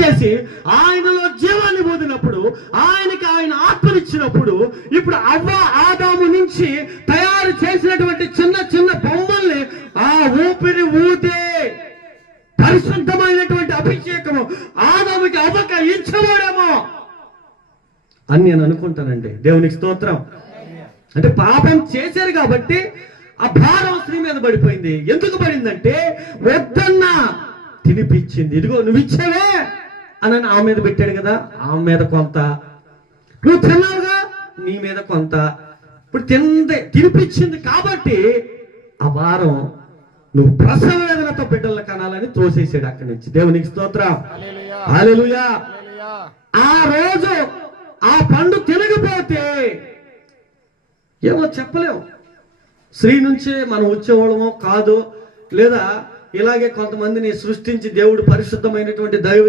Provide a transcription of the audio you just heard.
చేసి ఆయనలో జీవాన్ని పొందినప్పుడు, ఆయనకి ఆయన ఆత్మనిచ్చినప్పుడు, ఇప్పుడు అవ్వ ఆదాము నుంచి తయారు చేసినటువంటి చిన్న చిన్న బొమ్మల్ని ఆ ఊపిరి ఊతే పరిశుద్ధమైనటువంటి అభిషేకము ఆదాముకి అవ్వక ఇచ్చబడేమో అని నేను అనుకుంటానండి. దేవునికి స్తోత్రం. అంటే పాపం చేశారు కాబట్టి ఆ భారం స్త్రీ మీద పడిపోయింది. ఎందుకు పడిందంటే వద్దన్నా తినిపించింది. ఇదిగో నువ్వు ఇచ్చావే అని ఆమె మీద పెట్టాడు కదా, ఆమె మీద కొంత, నువ్వు తిన్నావుగా నీ మీద కొంత. ఇప్పుడు తినిపించింది కాబట్టి ఆ భారం నువ్వు ప్రసవ వేదనతో బిడ్డలను కనాలని తోసేసాడు అక్కడి నుంచి. దేవునికి స్తోత్రం. హల్లెలూయా. ఆ రోజు ఆ పండు తినకపోతే ఏమో చెప్పలేము. స్త్రీ నుంచే మనం వచ్చేవాళ్ళమో కాదు, లేదా ఇలాగే కొంతమందిని సృష్టించి దేవుడు పరిశుద్ధమైనటువంటి దైవ